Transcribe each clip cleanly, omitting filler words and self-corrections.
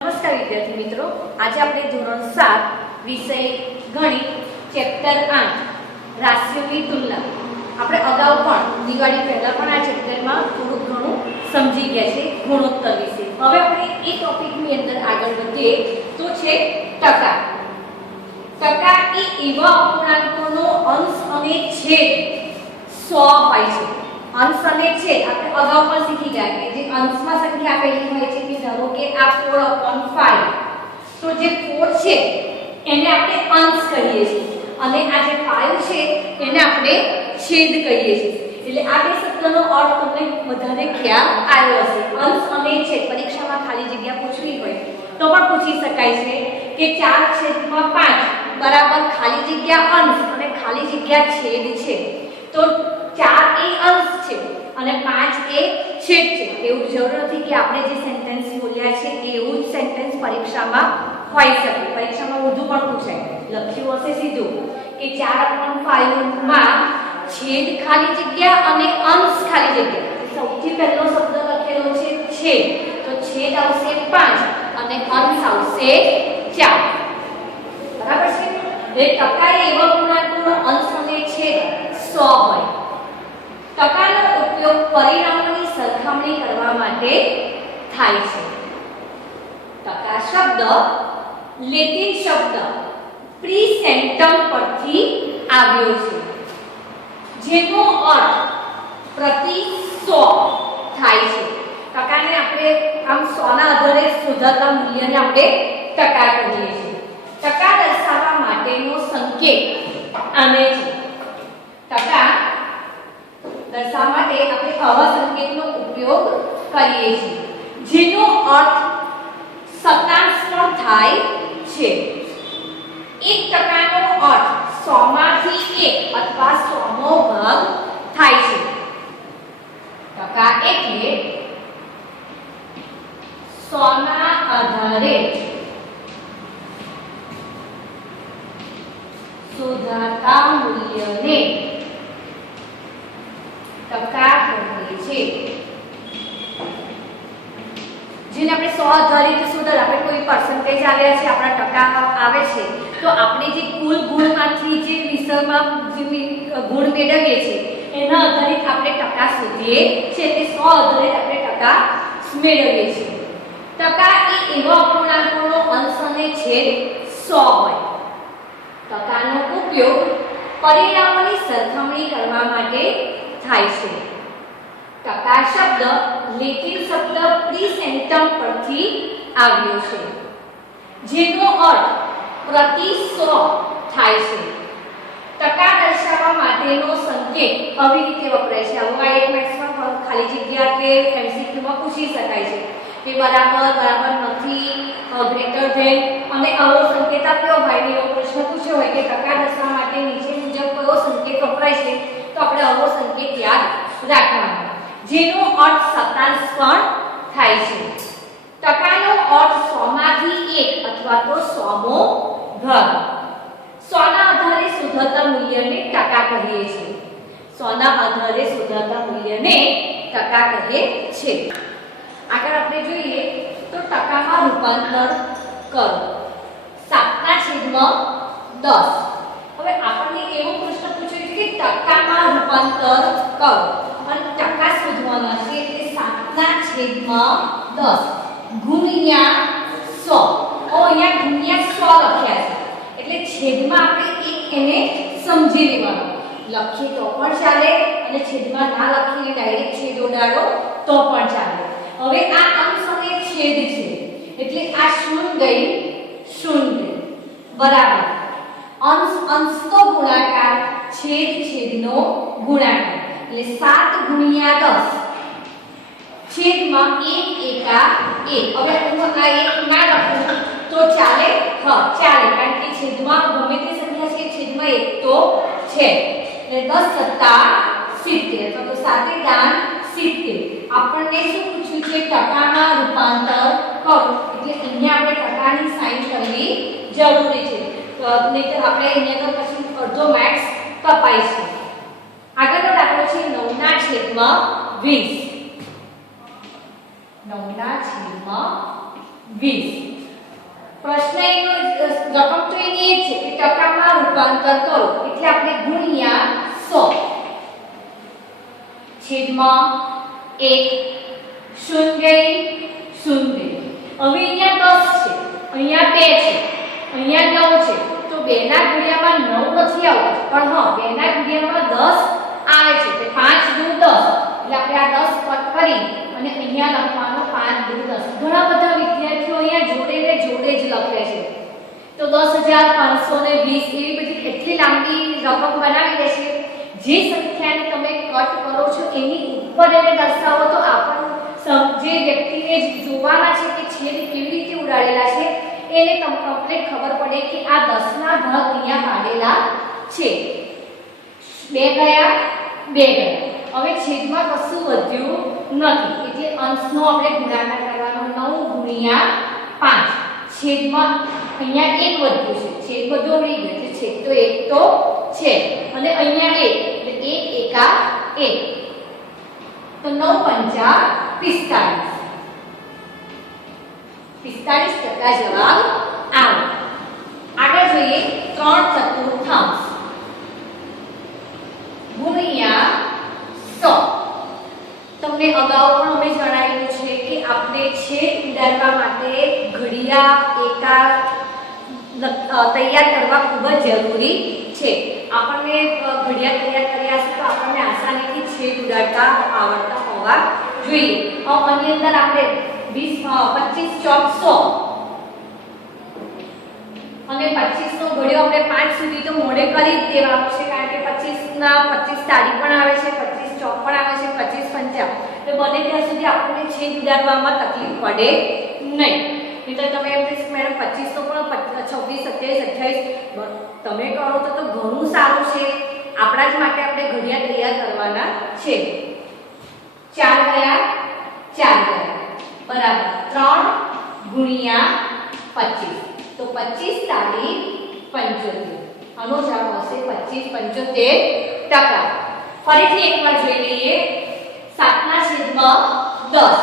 નમસ્કાર વિદ્યાર્થી મિત્રો, આજે આપણે ધોરણ 7 વિષય ગણિત ચેપ્ટર 8 રાશિઓની તુલના આપણે અગાઉ પણ દિવાળી પહેલા પણ આ ચેપ્ટરમાં થોડું ઘણું સમજી ગયા છે ગુણોત્તર વિશે. હવે આપણે એ ટોપિકની અંદર આગળ વધીએ તો છે ટકા. ટકા એ એવા અપૂર્ણાંકોનો અંશ અને છેદ 100 હોય છે. અંશ અને છેદ આપણે અગાઉ પણ શીખી ગયા કે જે અંશમાં સંખ્યા આપેલી હોય છે કે ધારો કે આ 4/5 તો જે 4 છે એને આપણે અંશ કહીએ છીએ અને આ જે 5 છે એને આપણે છેદ કહીએ છીએ. એટલે આ બે શબ્દનો અર્થ તમને બધાને ખ્યાલ આવ્યો હશે. અંશ અને છેદ પરીક્ષામાં ખાલી જગ્યા પૂછવી હોય તો પણ પૂછી શકાય છે કે 4/5 બરાબર ખાલી જગ્યા અંશ અને ખાલી જગ્યા છેદ છે. તો 4 એ અંશ છે અને 5 એ છેદ છે. એવું જરૂર નથી કે આપણે જે સેન્ટેન્સ બોલ્યા છે એવું જ સેન્ટેન્સ પરીક્ષામાં હોઈ શકે. પરીક્ષામાં વધુ પણ પૂછાય, લખ્યું હશે સીધું કે 4/5 માં છેદ ખાલી જગ્યા અને અંશ ખાલી જગ્યા. સૌથી પહેલો શબ્દ લખેલો છે છેદ, તો છેદ આવશે 5 અને અંશ આવશે 4. બરાબર છે. એટલે ટકા એવા પૂર્ણાંકોનો અંશ અને છેદ 100 હોય. ટકાનો ઉપયોગ પરિણામોની સરખામણી કરવા માટે થાય છે. ટકા શબ્દ લેટિન શબ્દ પ્રીસેન્ટમ પરથી આવ્યો છે, જેનો અર્થ પ્રતિ 100 થાય છે. ટકાને આપણે આમ 100 ના આધારે શોધાતા મૂલ્યને આપણે ટકા કહીએ છીએ. ટકા દર્શાવવા માટેનો સંકેત આને છે. ટકા દર્શાવવા માટે આપણે આવા સંકેતનો ઉપયોગ કરીએ છીએ, જેનો અર્થ શતાંશ પણ થાય છે. 1% નો અર્થ 100 માંથી 1 અથવા 100મો ભાગ થાય છે. ટકા એટલે 100 ના આધારે શોધાતા મૂલ્યને ટકા કહે છે. જેને આપણે 100 આધારિત શોધલ આપણે કોઈ પર્સન્ટેજ આવ્યા છે, આપણા ટકા આવે છે, તો આપણે જે કુલ ગુણમાંથી જે વિષયમાં ગુણ મેળવીએ છીએ એના આધારિત આપણે ટકા શોધીએ છીએ. તે 100 આધારિત આપણે ટકા મેળવીએ છીએ. ટકા એ એવા અપૂર્ણાંકોનો અંશ અને છેદ 100 હોય. ટકાનો ઉપયોગ પરિણામોની સરખામણી કરવા માટે થાય છે. ટકા શબ્દ લેટિન શબ્દ પ્રીસેન્ટમ પરથી આવ્યો છે, જેનો અર્થ પ્રતિ 100 થાય છે. ટકા દર્શાવવા માટેનો સંકેત આવી રીતે વપરાય છે. આવું આ એક મેથ્સમાં ખાલી જગ્યા કે એમસીક્યુમાં પૂછી શકાય છે કે બરાબર, બરાબર નથી, ગ્રેટર ધેન અને આવો સંકેત આપ્યો હોય ને એવો પ્રશ્ન પૂછ્યો હોય કે ટકા દર્શાવવા માટે નીચે મુજબ કયો સંકેત વપરાય છે, તો આપણે આવો સંકેત યાદ રાખવાનો, જેનો અર્થ શતાંશ પણ થાય છે. ટકાનો અર્થ 100 માંથી 1 અથવા તો 100મો ભાગ. 100 ના આધારે શોધાતા મૂલ્યને ટકા કહીએ છીએ. 100 ના આધારે શોધાતા મૂલ્યને ટકા કહે છે. આગળ આપણે જોઈએ તો ટકામાં રૂપાંતર કરો. 7/10. હવે આપણને એવો પ્રશ્ન પૂછ્યો છે કે ટકામાં રૂપાંતર કરો અને ટકા શોધવાના છે. એટલે 7/10 ગુણ્યા 100. અહીંયા ગુણ્યા 100 લખ્યા છે એટલે છેદમાં આપણે એક એને સમજી લેવાનું. લખીએ તો પણ ચાલે અને છેદમાં ના લખીને ડાયરેક્ટ છેદ ઉડાડો તો પણ ચાલે. હવે આ અંશ અને છેદ છે એટલે આ શૂન્ય ગઈ શૂન્ય બરાબર. અંશ અંશનો ગુણાકાર, છેદ છેદનો ગુણાકાર. એટલે 7 ગુણ્યા 10 છેદમાં 1 એકા 1. હવે હું આ 1 ના લખું તો ચાલે? હા ચાલે, કારણ કે છેદમાં ગમે તે સંખ્યા છે, છેદમાં 1 તો છે. એટલે 10 સત્તા 70 અથવા તો 7 દાન 70. આપણને શું પૂછ્યું છે? ટકામાં રૂપાંતર કરો. એટલે અહીંયા આપણે ટકાની સાઈન કરવી જરૂરી છે, નહીંતર આપણે અહીંયા તો પછી અડધો માર્ક્સ કપાય છે. આગળનો દાખલો છે 9/20. 9/20 પ્રશ્ન એનો રકમ તો એની એ છે કે ટકામાં રૂપાંતર કરો એટલે આપણે ગુણ્યા 100 છેદમાં 1 શૂન્ય શૂન્ય. હવે અહીંયા 10 છે, અહીંયા 2 છે, અહીંયા 9 છે, તો 2 ના ઘડિયામાં 9 નથી આવતો, પણ હા 2 ના ઘડિયામાં 10 આવે છે. એટલે 5 દુ 10, એટલે આપણે આ 10 કટ કરી અને અહીંયા લખવાનો 5 દુ 10. ઘણા બધા વિદ્યાર્થીઓ અહીંયા જોડે જ લખે છે, તો 10520 એવી બધી એટલી લાંબી રકમ બનાવી દે છે. જે સંખ્યાને તમે કટ કરો છો એની ઉપર એને દર્શાવો તો આપણને જે વ્યક્તિને જોવાના છે કે છેદ કેવી રીતે ઉડાડેલા છે એને તમને કમ્પ્લીટ ખબર પડે કે આ 10 ના ભાગ અહીંયા પાડેલા છે. 2 ગયા 2 ગયા. હવે છેદમાં કશું વધ્યું નથી એટલે અંશનો આપણે ગુણાકાર કરવાનો 9 ગુણ્યા 5. છેદમાં અહીંયા 1 વધ્યું છે, છેદ બધો ઉડી ગયો છે, છેદ તો 1 તો છે અને અહીંયા 1 એટલે 1 એકા 1, તો 9 પંચા 45. 45% જવાબ આવે. આગળ જોઈએ 3/4 ગુણ્યા 100. તમને અગાઉ પણ અમે જણાવ્યું છે કે આપણે છેદ ઉડાડવા માટે ઘડિયા એકા તૈયાર કરવા ખૂબ જ જરૂરી છે. આપણને ઘડિયા તૈયાર કર્યા છે તો આપણને આસાનીથી છેદ ઉડાડતા આવડતા હોવા જોઈએ. આની અંદર આપણે 25 ચોક 100 અને 25 નો ઘડિયો આપણે 5 સુધી તો મોડે કરી જ દેવાનો છે, કારણ કે 25 ના 25 તારીખ પણ આવે છે, 25 ચોક પણ આવે છે, 25 પંચા, તો બને ત્યાં સુધી આપણને છેદ ઉડાડવામાં તકલીફ પડે નહીં. તો તમે એમ કહીશ મેડમ 25 નો પણ 26 27 28 તમે કરો તો ઘણું સારું છે. આપણા જ માટે આપણે ઘડિયા તૈયાર કરવાના છે. 4 ગયા 4 ગયા બરાબર 3 ગુણ્યા 25, તો 25 તારીખ 75. આનો જવાબ આવશે 25.75%. ફરીથી એકવાર જોઈ લઈએ. 7/10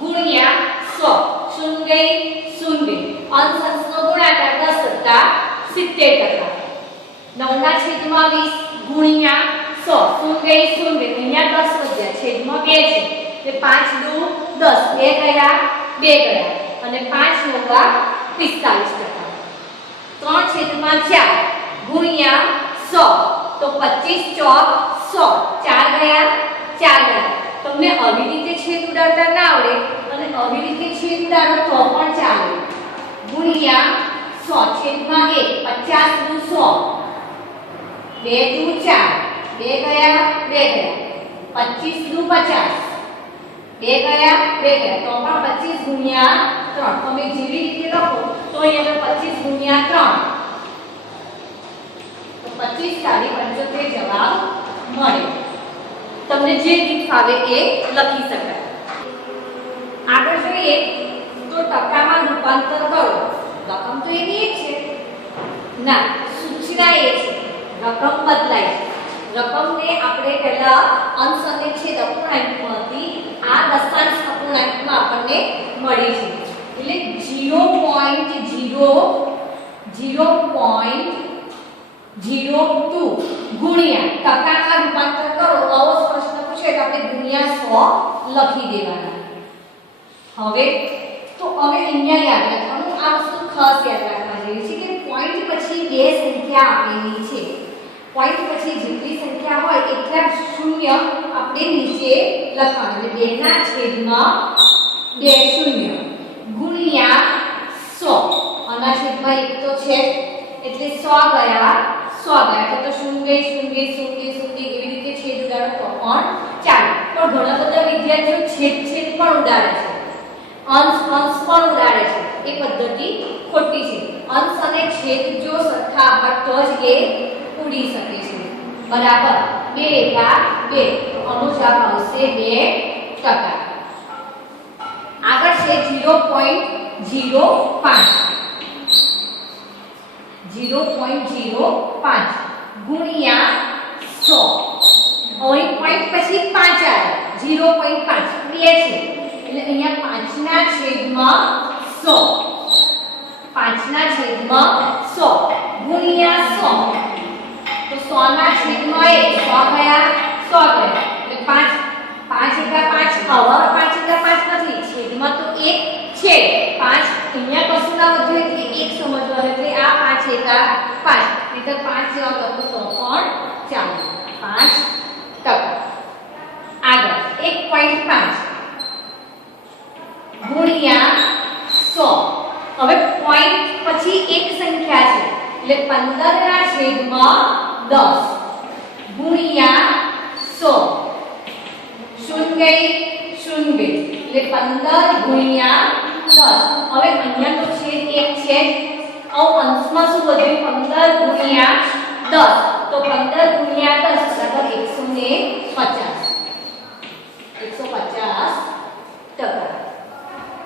ગુણ્યા 100 શૂન્ય શૂન્ય. અંશનો ગુણાકાર 10 + 70%. 9/20 ગુણ્યા 100 શૂન્ય શૂન્ય. અહીંયા 10 વધ્યા, છેદમાં 2 છે એટલે 5 દુ 10, 2 ગયા 2 ગયા અને 5 * 9 = 45%. 3/4 ગુણ્યા 100, તો 25 ચોક 100, 4 ગયા 4 ગયા. તમને આવી રીતે છેદ ઉડાડતા ના આવડે અને આવી રીતે છેદ ઉડાડો તો પણ ચાલે. ગુણ્યા 100 છેદમાં 1, 50 દુ 100, 2 દુ 4, 2 ગયા 2 ગયા, 25 દુ 50, 2 ગયા 2 ગયા, તો પણ 25 ગુણ્યા 3. તમે જેવી રીતે લખો તો અહીંયા 25 ગુણ્યા 3, તો 25 તારીખ 75 જવાબ મળે. તમને જે રીત ફાવે એ લખી શકાય. આગળ જોઈએ તો ટકામાં રૂપાંતર કરો. રકમ તો એની જ છે ના, સૂચના એ છે, રકમ બદલાય છે. રકમને આપણે પહેલા અંશ અને છેદ અપૂર્ણાંકમાંથી આ દશાંશ અપૂર્ણાંકમાં આપણને મળી છે. એટલે 0.002 ગુણ્યા ટકામાં રૂપાંતર કરો. આવો પ્રશ્ન પૂછે તો આપણે ગુણ્યા 100 લખી દેવાના. હવે અહીંયા યાદ રાખવાનું, આ વસ્તુ ખાસ યાદ રાખવા જેવી છે કે પોઈન્ટ પછી બે સંખ્યા આપેલી છે. પોઈન્ટ પછી જેટલી સંખ્યા હોય એટલા શૂન્ય આપણે નીચે લખવાનું. એટલે 2 ના છેદમાં 2 શૂન્ય ગુણ્યા 100. આના છેદમાં 1 તો છે એટલે 100 ગયા 100 ગયા, તો શૂન્ય શૂન્ય શૂન્ય શૂન્ય એવી રીતે છેદ ઉડાડો તો પણ ચાલે. પણ ઘણા બધા વિદ્યાર્થીઓ છેદ પણ ઉડાડે છે, અંશ પણ ઉડાડે છે. એ પદ્ધતિ ખોટી છે. અંશ અને છેદ જો સરખા હોય તો જ એ ઉડી શકે છે. બરાબર 2 એકા 2, આનો જવાબ આવશે 2%. આગળ છે 0.05 ગુણ્યા 100. અહીં પોઈન્ટ પછી 5 આવે, 0.5 2 છે એટલે અહીંયા 5 ના છેદમાં 100, 5 100 ગુણ્યા 100 તો 100 ના છેદમાં 1 100 ગયા 100 ગયા એટલે 5 5 એકા 5 હવે 5 એકા 5 નથી છેદમાં તો 1 છે 5 અહીંયા કશું ના વધ્યું એટલે 1 સમજવાનું એટલે આ 5 એકા 5 એટલે 5 જેવા કરતો તો પણ ચાલે 5% આગળ 1.5 ગુણ્યા 100 હવે પોઈન્ટ પછી એક સંખ્યા છે એટલે 15 ના છેદમાં 10 ગુણ્યા 100 શૂન્ય શૂન્ય એટલે 15 ગુણ્યા 10 હવે અહીંયા તો છેદ 1 છે અંશમાં શું વધ્યું 15 ગુણ્યા 10 તો 15 ગુણ્યા 10 બરાબર 150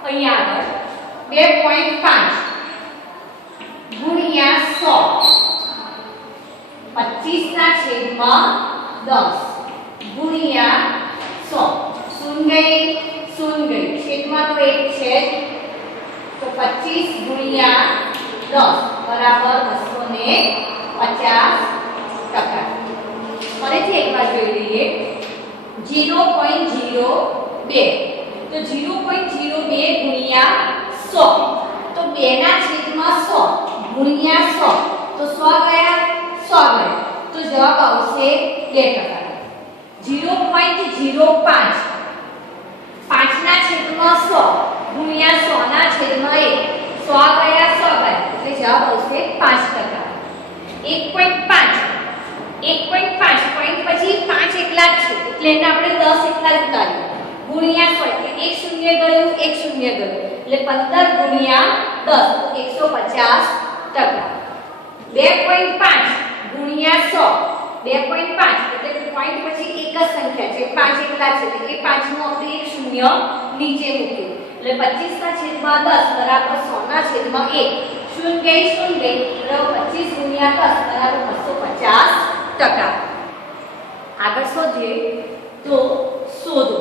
અહીંયા આગળ 2.5 ગુણ્યા 100 25 ના છેદમાં 10 ગુણ્યા 100 શૂન્ય શૂન્ય છેદમાં તો 1 છે તો 25 ગુણ્યા 10 બરાબર 250%. ફરીથી એકવાર જોઈ લઈએ 0.02 તો 0.02 ગુણ્યા 100 તો 2 ના છેદમાં 100 ગુણ્યા 100 તો 100 ગયા 100 ગયા તો જવાબ આવશે 2%. 0.05 5 ના છેદમાં 100 ગુણ્યા 100 ના છેદમાં 1 100 ગયા 100 ગયા એટલે જવાબ આવશે 5%. 1.5 પોઈન્ટ પછી 5 એકલા જ છે એટલે એને આપણે 10 એકલા જ ઉતારીએ ગુણ્યા 100 એટલે 1 શૂન્ય ગયું 1 શૂન્ય ગયું એટલે 15 ગુણ્યા 10 150%. 2.5 ગુણ્યા 100 2.5 એટલે પોઈન્ટ પછી એક જ સંખ્યા છે 5 એકલા છે એટલે 5 નું આપણે એક શૂન્ય નીચે મૂક્યું એટલે 25 ના છેદમાં 10 બરાબર 100 ના છેદમાં 1 શૂન્ય શૂન્ય બરાબર 25 ગુણ્યા 10 બરાબર 250%. આગળ શોધીએ તો શોધો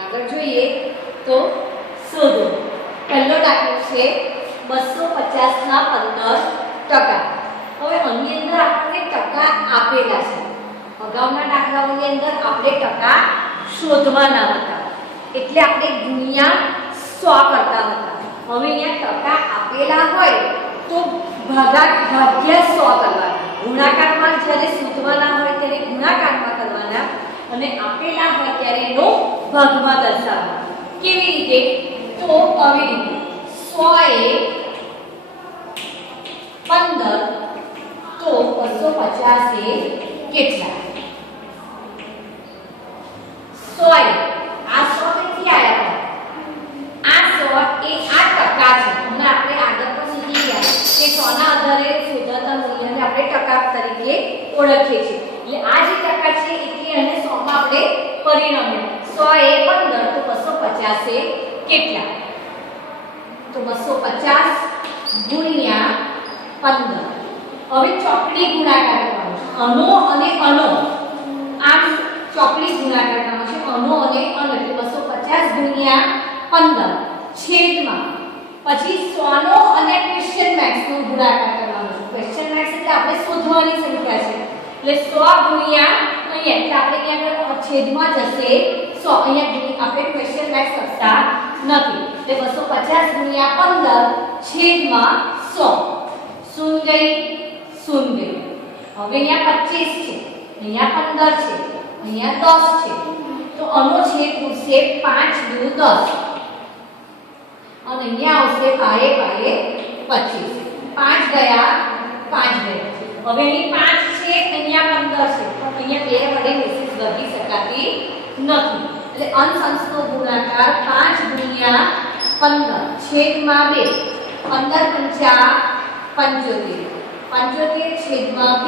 આગળ જોઈએ તો શોધો પહેલો દાખલો છે 250 ના 15%. હવે આની અંદર આપણને ટકા આપેલા છે અગાઉના દાખલાઓની અંદર આપણે ટકા શોધવાના હતા એટલે આપણે ગુણ્યા 100 કરતા હતા. હવે અહીંયા ટકા આપેલા હોય તો ભાગ્યા 100 કરવાના ગુણાકારમાં જ્યારે શોધવાના હોય ત્યારે ગુણાકારમાં કરવાના અને આપેલા હોય ત્યારે એનો ભાગમાં દર્શાવવાનો. કેવી રીતે તો આવી રીતે 100 એ 15 તો 250 એ કેટલા 100 આ 100 ક્યાંથી આવ્યા આ 100 એ આ ટકા છે હમણાં આપણે આગળ પણ શીખી ગયા કે 100 ના આધારે શોધાતા મૂલ્યને આપણે ટકા તરીકે ઓળખીએ છીએ એટલે આ જે ટકા છે એટલે એને 100 માં આપણે પરિણમીએ 100 એ 15 તો 250 એ કેટલા તો 250 ગુણ્યા 15 હવે ચોકડી ગુણાકાર કરવાનો છે અનો અને અનો આમ ચોકડી ગુણાકાર કરવાનો છે અનો અને અનો એટલે 250 ગુણ્યા 15 છેદમાં પછી 100 નો અને ક્વેશ્ચન માર્ક્સ નો ગુણાકાર કરવાનો છે. ક્વેશ્ચન માર્ક્સ એટલે આપણે શોધવાની સંખ્યા છે એટલે 100 ગુણ્યા અહીંયા એટલે આપણે અહીંયા છેદમાં જશે 100 અહીંયા આપણે ક્વેશ્ચન માર્ક્સ કરતા નથી એટલે 250 ગુણ્યા 15 છેદમાં 100 શૂન્ય શૂન્ય હવે અહીંયા 25 છે અહીંયા 15 છે અહીંયા 10 છે તો આનો છેદ ઉડશે 5 દુ 10 અને અહીંયા આવશે પાયે પાયે 25 5 ગયા 5 ગયા હવે અહીં 5 છે અહીંયા 15 છે તો અહીંયા 2 વડે નિશ્ચિત ભાગી શકાતી નથી એટલે અંશ અંશનો ગુણાકાર 5 ગુણ્યા 15 છેદમાં 2 15 પંચા 75 75 છેદમાં 2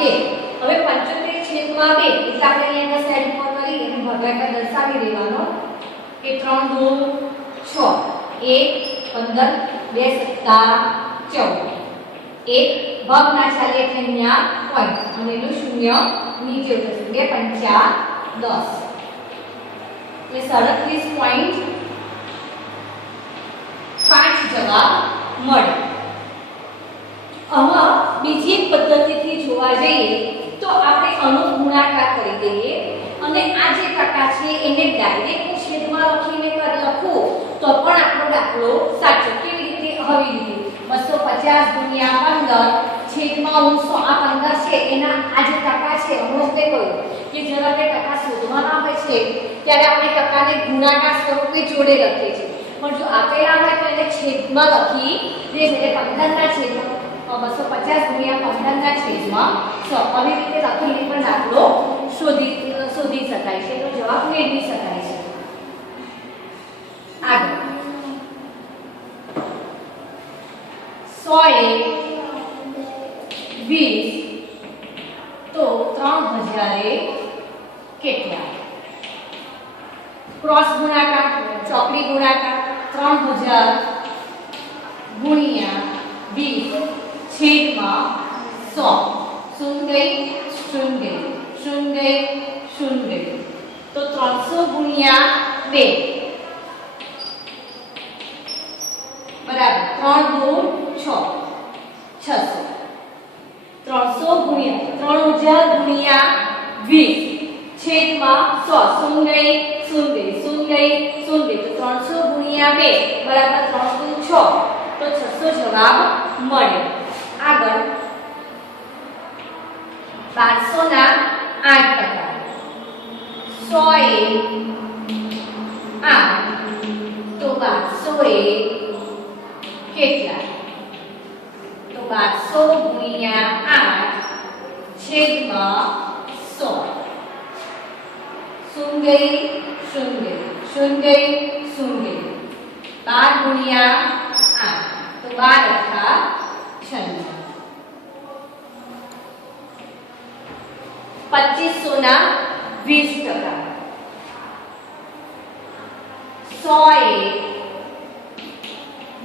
હવે 75 છેદમાં 2 એટલે આપણે અહીંયા સાઈડ પર કરી એને ભાગાકાર દર્શાવી દેવાનો કે 3 દુ 6 1 15 2 સત્તા 14 એક ભાગના ચાલે એટલે અહીંયા પોઈન્ટ અને એનું શૂન્ય નીચે ઉતરશે 2 પંચા 10 એટલે 37.5 જવાબ મળે. હવે બીજી એક પદ્ધતિથી જોવા જઈએ તો આપણે આનો ગુણાકાર કરી દઈએ અને આ જે ટકા છે એને ડાયરેક્ટ છેદમાં લખીને લખું તો પણ આપણો દાખલો સાચો. કેવી રીતે? આવી રીતે 250 ગુણ્યા 15 છેદમાં 100. આ 15 છે એના આ જે ટકા છે હમણાં તે કહ્યું કે જ્યારે આપણે ટકા શોધવાના હોય છે ત્યારે આપણે ટકાને ગુણાકાર સ્વરૂપે જોડે લખીએ છીએ, પણ જો આપેલા હોય તો એને છેદમાં લખી દે એટલે 15 ના છેદમાં 250 ગુણ્યા 15 ના છેદમાં 100. આવી રીતે લખીને પણ દાખલો શોધી શકાય છે, તો જવાબ મેળવી શકાય છે. આગળ 100 એ 20 તો 3000 એ કેટલા? ક્રોસ ગુણાકાર, ચોકડી ગુણાકાર 3000 ગુણ્યા 20 છેદમાં 100. શૂન્ય ગઈ, શૂન્ય ગઈ, શૂન્ય ગઈ, શૂન્ય ગઈ, તો 300 ગુણ્યા 2 બરાબર 3 2 6 600. 300 ગુણ્યા 3000 ગુણ્યા 20 છેદમાં 100. શૂન્ય ગઈ, શૂન્ય ગઈ, શૂન્ય ગઈ, શૂન્ય ગઈ, તો 300 ગુણ્યા 2 બરાબર 3 2 6, તો 600 જવાબ મળે. આગળ 1200 ના 8%. 100 એ 8 તો 1200 એ કેટલા? તો 1200 ગુણ્યા 8 છેદમાં 100. શૂન્ય ગઈ, શૂન્ય ગઈ, શૂન્ય ગઈ, શૂન્ય ગઈ, 12 ગુણ્યા 8 તો 12 અઠા 96. 2500 ના 20%. 100 એ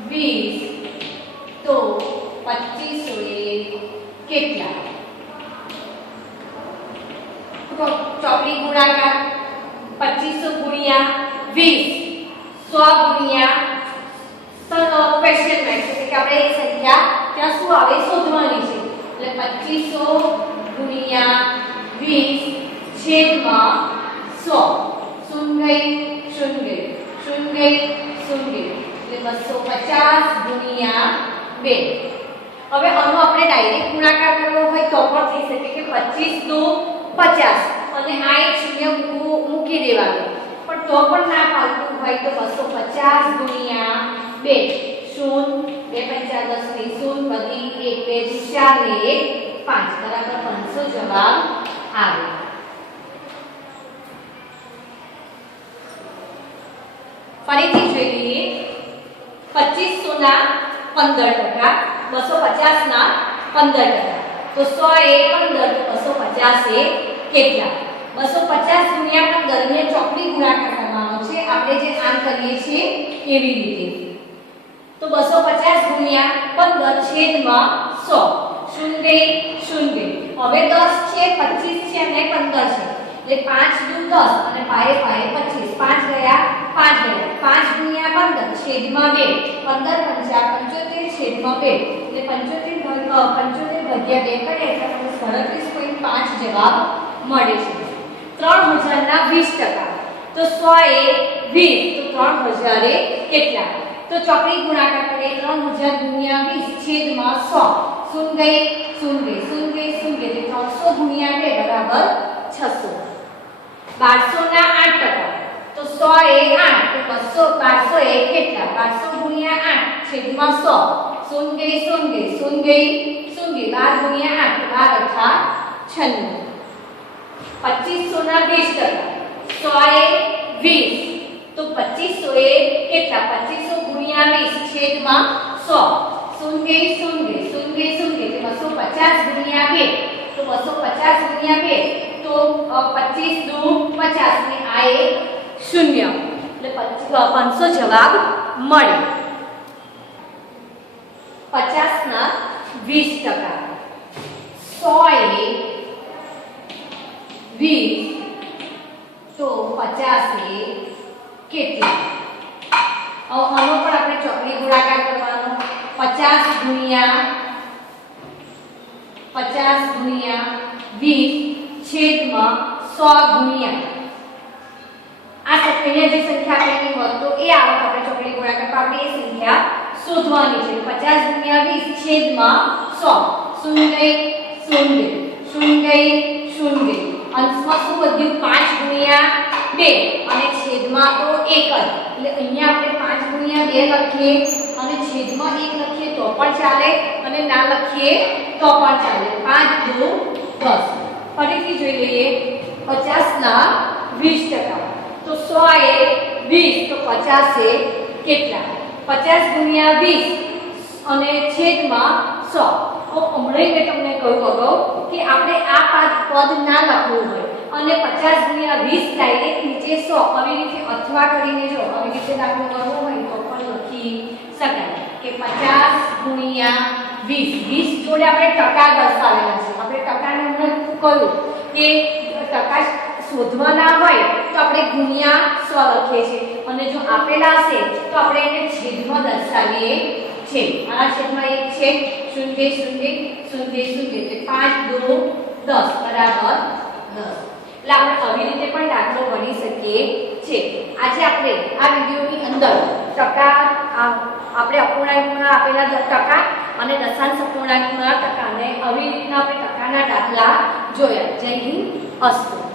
20 તો 2500 એ કેટલા? ચોકડી ગુણાકાર 2500 ગુણ્યા 20 100 ગુણ્યા ક્વેશ્ચન માર્ક છે કે આપણે એક સંખ્યા ત્યાં શું આવે શોધવાની છે, એટલે 2500 ગુણ્યા 20 છેદમાં 100. શૂન્ય ગઈ, શૂન્ય ગઈ, શૂન્ય ગઈ, શૂન્ય ગઈ, એટલે 250 ગુણ્યા 2. હવે આનો આપણે ડાયરેક્ટ ગુણાકાર કરવો હોય તો પણ થઈ શકે કે 25 દુ 50 અને આ એક શૂન્ય મૂકી દેવાનું, પણ તો પણ ના ફાવતું હોય તો 250 ગુણ્યા 2 શૂન્ય 2 5 10 ની શૂન્ય વધી 1 2 4 ને 1 5 બરાબર 500 જવાબ આવે. ફરીથી જોઈએ 2500 ના 15%, 250 ના 15%. તો 100 એ 15 તો 250 એ કેટલા? 250 ગુણ્યા 15 ને ચોકડી ગુણાકાર કરવાનો છે આપણે જે આમ કરીએ છીએ એવી રીતે. તો 250 ગુણ્યા 15 છેદમાં 100. શૂન્ય ગઈ, શૂન્ય ગઈ, હવે 10 છે, 25 છે અને 15 છે, એટલે 5 દુ 10 અને પાયે પાયે 25, 5 ગયા 5 ગયા, 5 ગુણ્યા 15 છેદમાં 2, 15 પંચા 75 છેદમાં 2, એટલે 75 ભાગ્યા 2 કરીએ એટલે તમને 37.5 જવાબ મળે છે. 3000 ના 20%. તો 100 એ 20 તો 3000 એ કેટલા? તો ચોકડી ગુણાકાર કરીએ 3000 ગુણ્યા 20 છેદમાં 100. શૂન્ય ગઈ, શૂન્ય ગઈ, શૂન્ય ગઈ, શૂન્ય ગઈ, 300 ગુણ્યા 2 બરાબર 600. 1200 ના 8%. તો 100 એ 8 તો 1200 એ કેટલા? 1200 ગુણ્યા 8 છેદમાં 100. શૂન્ય ગઈ, શૂન્ય ગઈ, શૂન્ય ગઈ, શૂન્ય ગઈ, 12 ગુણ્યા 8 12 અઠા 96. 2500 ના 20%. 100 એ 20 તો 2500 એ કેટલા? 2500 ગુણ્યા 20 છેદમાં 100. શૂન્ય ગઈ, શૂન્ય ગઈ, શૂન્ય ગઈ, શૂન્ય ગઈ, 250 ગુણ્યા 2 તો 250 ગુણ્યા 2 તો 25 દુ 50 ને આ એક શૂન્ય, એટલે 500 જવાબ મળે. 50 ના 20%. 100 એ 20 તો 50 એ કેટલા? આનો પણ આપણે ચોકડી ગુણાકાર કરવાનો. 50 ગુણ્યા 50 ગુણ્યા 20 છેદમાં 100 ગુણ્યા આ અહીંયા જે સંખ્યા આપેલી હોત તો એ આવત આપણે ચોકડી ગુણાકાર તો આપણે એ સંખ્યા શોધવાની છે 50 ગુણ્યા 20 છેદમાં 100 શૂન્ય શૂન્ય શૂન્ય શૂન્ય અંશમાં શું વધ્યું 5 ગુણ્યા 2 અને છેદમાં તો 1 જ એટલે અહીંયા આપણે 5 ગુણ્યા 2 લખીએ અને છેદમાં 1 લખીએ તો પણ ચાલે અને ના લખીએ તો પણ ચાલે 5 દુ 10 ફરીથી જોઈ લઈએ 50 ના 20% તો 100 એ 20 તો 50 એ કેટલા 50 ગુણ્યા 20 અને છેદમાં 100 તો હમણાં મેં તમને કહ્યું અગાઉ કે આપણે આ પદ ના લખવું હોય અને 50 ગુણ્યા 20 ડાયરેક્ટ નીચે 100 આવી રીતે અથવા કરીને જો આવી રીતે દાખલો કરવો હોય તો પણ લખી શકાય કે 50 ગુણ્યા 20 20 જોડે આપણે ટકા દર્શાવેલા છે આપણે ટકાને હમણાં કહ્યું કે ટકા શોધવાના હોય તો આપણે ગુણ્યા 100 લખીએ છીએ અને જો આપેલા હશે તો આપણે એને છેદમાં દર્શાવીએ છીએ આના છેદમાં 1 છે 0 0 0 0 એટલે 5 દુ 10 બરાબર 10 એટલે આપણે આવી રીતે પણ દાખલો ગણી શકીએ છીએ આજે આપણે આ વિડિયોની અંદર ટકા આપણે અપૂર્ણાંકના આપેલા ટકા અને દશાંશ અપૂર્ણાંકના ટકાને આવી રીતના આપણે ટકાના દાખલા જોયા જય હિન્દ અસ્તુ